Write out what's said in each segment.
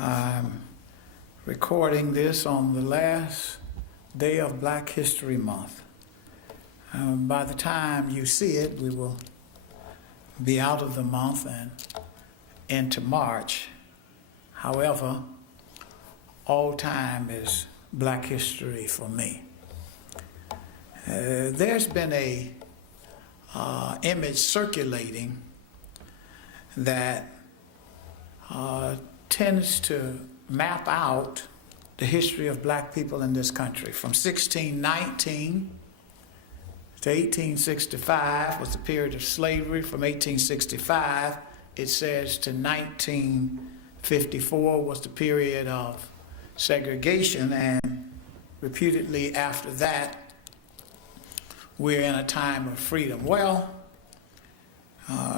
I'm recording this on the last day of Black History Month. By the time you see it, we will be out of the month and into March. However, all time is Black history for me. There's been a image circulating that tends to map out the history of black people in this country. From 1619 to 1865 was the period of slavery. From 1865, it says, to 1954 was the period of segregation, and reputedly after that, we're in a time of freedom. Well,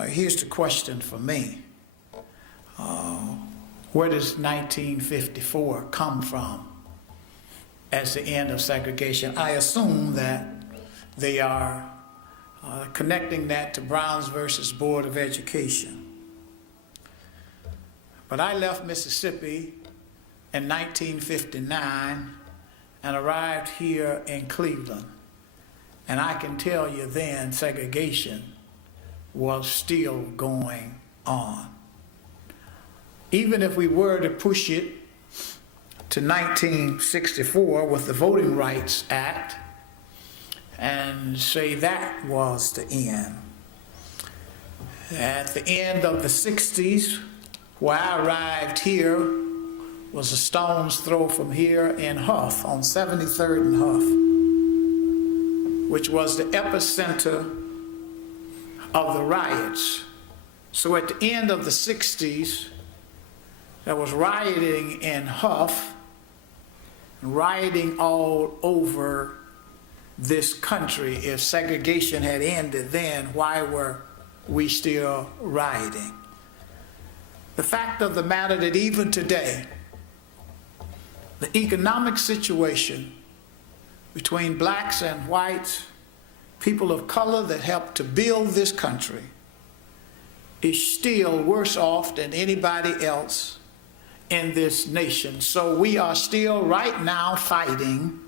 here's the question for me. Where does 1954 come from as the end of segregation? I assume that they are connecting that to Browns versus Board of Education. But I left Mississippi in 1959 and arrived here in Cleveland. And I can tell you then segregation was still going on. Even if we were to push it to 1964 with the Voting Rights Act and say that was the end. At the end of the 60s, where I arrived here was a stone's throw from here in Huff, on 73rd and Huff, which was the epicenter of the riots. So at the end of the 60s, there was rioting in Huff, rioting all over this country. If segregation had ended then, why were we still rioting? The fact of the matter that even today, the economic situation between blacks and whites, people of color that helped to build this country, is still worse off than anybody else in this nation. So we are still right now fighting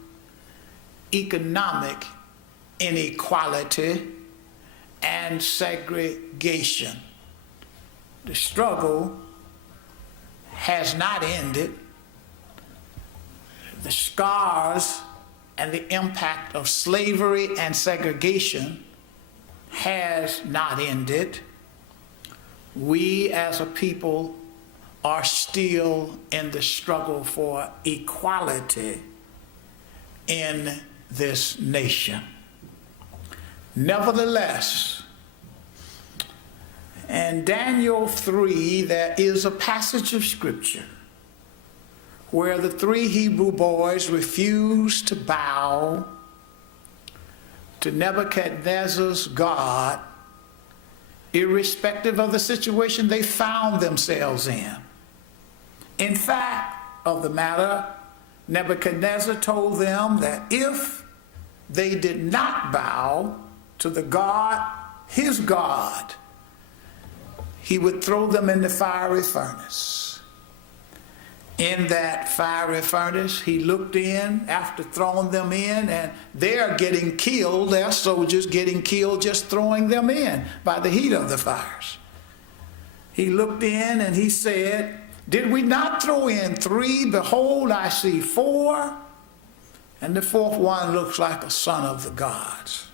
economic inequality and segregation. The struggle has not ended. The scars and the impact of slavery and segregation has not ended. We as a people are still in the struggle for equality in this nation. Nevertheless, in Daniel 3, there is a passage of scripture where the three Hebrew boys refused to bow to Nebuchadnezzar's God, irrespective of the situation they found themselves in. In fact of the matter, Nebuchadnezzar told them that if they did not bow to the God, his God, he would throw them in the fiery furnace. In that fiery furnace, he looked in after throwing them in, and they're getting killed, their soldiers getting killed just throwing them in by the heat of the fires. He looked in and he said, "Did we not throw in 3? Behold, I see 4, and the 4th one looks like a son of the gods."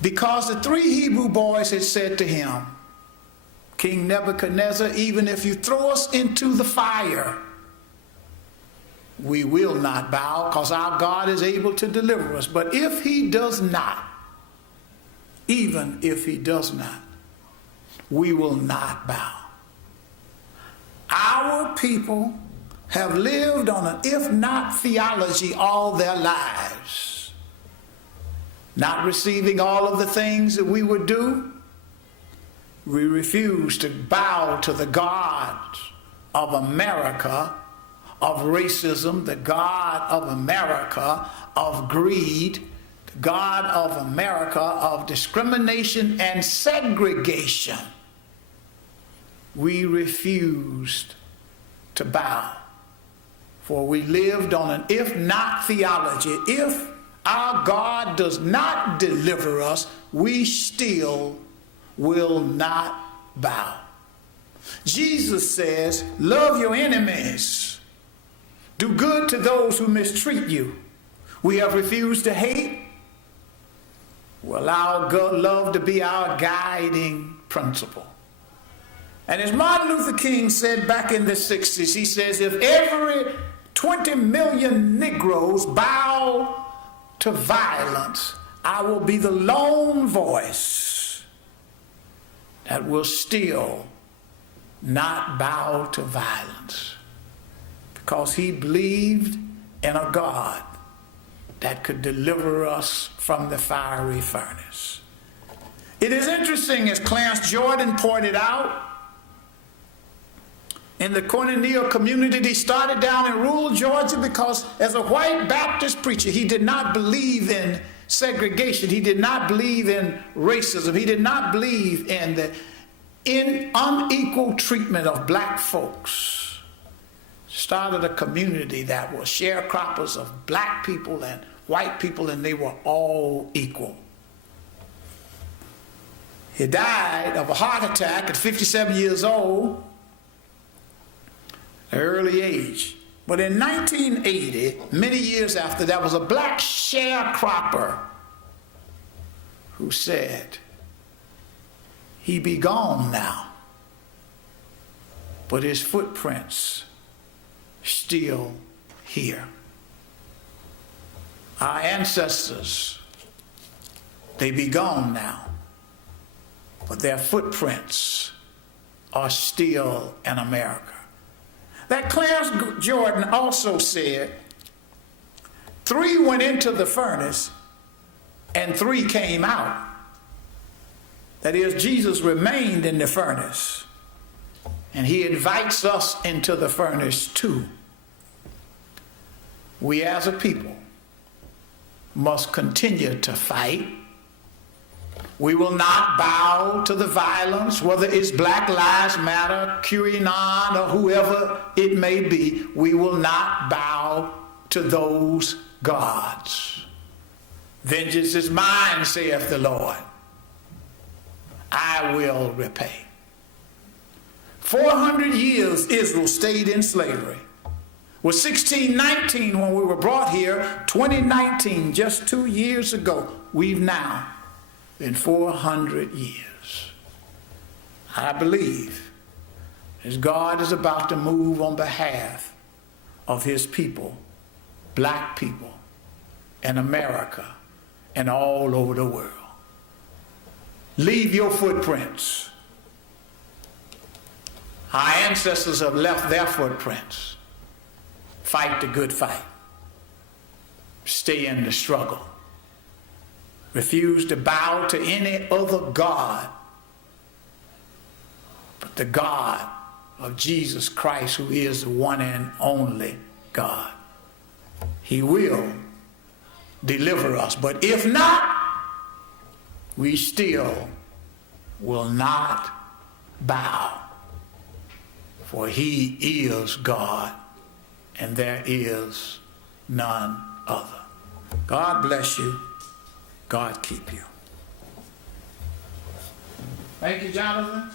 Because the 3 Hebrew boys had said to him, "King Nebuchadnezzar, even if you throw us into the fire, we will not bow, because our God is able to deliver us. But if he does not, even if he does not, we will not bow." Our people have lived on an if not theology all their lives, not receiving all of the things that we would do. We refuse to bow to the God of America, of racism, the God of America of greed, the God of America of discrimination and segregation. we refused to bow. For we lived on an if not theology. If our God does not deliver us, we still will not bow. Jesus says, love your enemies. Do good to those who mistreat you. We have refused to hate. We allow love to be our guiding principle. And as Martin Luther King said back in the 60s, he says, if every 20 million Negroes bow to violence, I will be the lone voice that will still not bow to violence, because he believed in a God that could deliver us from the fiery furnace. It is interesting, as Clarence Jordan pointed out, in the Cornelia community, he started down in rural Georgia because as a white Baptist preacher, he did not believe in segregation. He did not believe in racism. He did not believe in the unequal treatment of black folks. Started a community that was sharecroppers of black people and white people, and they were all equal. He died of a heart attack at 57 years old, an early age. But in 1980, many years after, there was a black sharecropper who said, he be gone now, but his footprints still here. Our ancestors, they be gone now, but their footprints are still in America. That Clarence Jordan also said, 3 went into the furnace and 3 came out. That is, Jesus remained in the furnace, and he invites us into the furnace too. We as a people must continue to fight. We will not bow to the violence, whether it's Black Lives Matter, QAnon, or whoever it may be. We will not bow to those gods. Vengeance is mine, saith the Lord. I will repay. 400 years Israel stayed in slavery. With 1619 when we were brought here, 2019, just 2 years ago, we've now been 400 years. I believe as God is about to move on behalf of his people, black people, in America and all over the world. Leave your footprints. Our ancestors have left their footprints. Fight the good fight. Stay in the struggle. Refuse to bow to any other God but the God of Jesus Christ, who is the one and only God. He will deliver us, but if not, we still will not bow, for he is God and there is none other. God bless you. God keep you. Thank you, Jonathan.